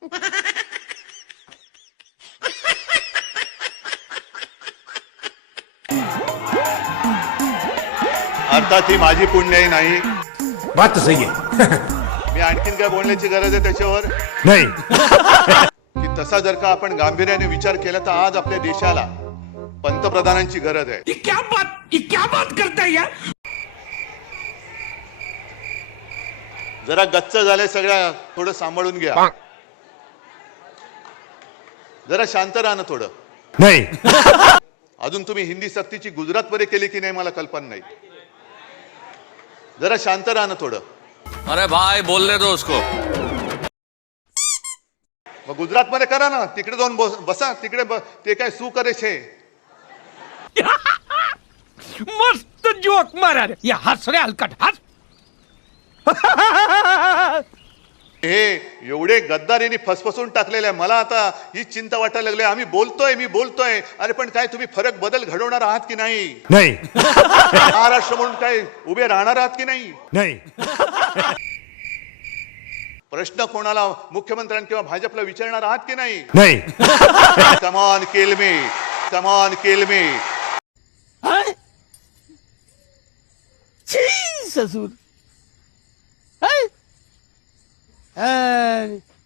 अर्थात ही माझी पुण्याई नाही. बात तो सही है. मी आणखीन काय बोलण्याची गरज आहे त्याच्यावर नहीं. की तसा जर का आपण गांभीर्याने विचार केला तर आज आपल्या देशाला पंतप्रधानांची गरज आहे. ये क्या बात करता है यार. जरा गच्च झाले सगळ्या, थोडं सांभाळून घ्या. जरा शांत राहा ना थोडं. नहीं. अजून तुम्ही हिंदी सक्तीची गुजरात मध्ये केली की नाही मला कल्पना नाही. जरा शांत राहा ना थोडं. अरे भाई बोलने दो उसको. मग गुजरात मध्ये करा ना, तिकडे जाऊन बसा. तिकडे ते काय सू करे छे. मस्त जोक मारा रे. ये हंस रे हलकट हंस. हे एवढे गद्दारीने फसफसून टाकलेले आहे. मला आता ही चिंता वाटायला लागली. मी बोलतोय अरे पण काय तुम्ही फरक बदल घडवणार आहात की नाही. नहीं. महाराष्ट्र म्हणून काय उभे राहणार आहात की नाही. नहीं. प्रश्न कोणाला मुख्यमंत्र्यांना किंवा भाजपला विचारणार आहात की नाही. नहीं. कमान किल मी. छी ससुर.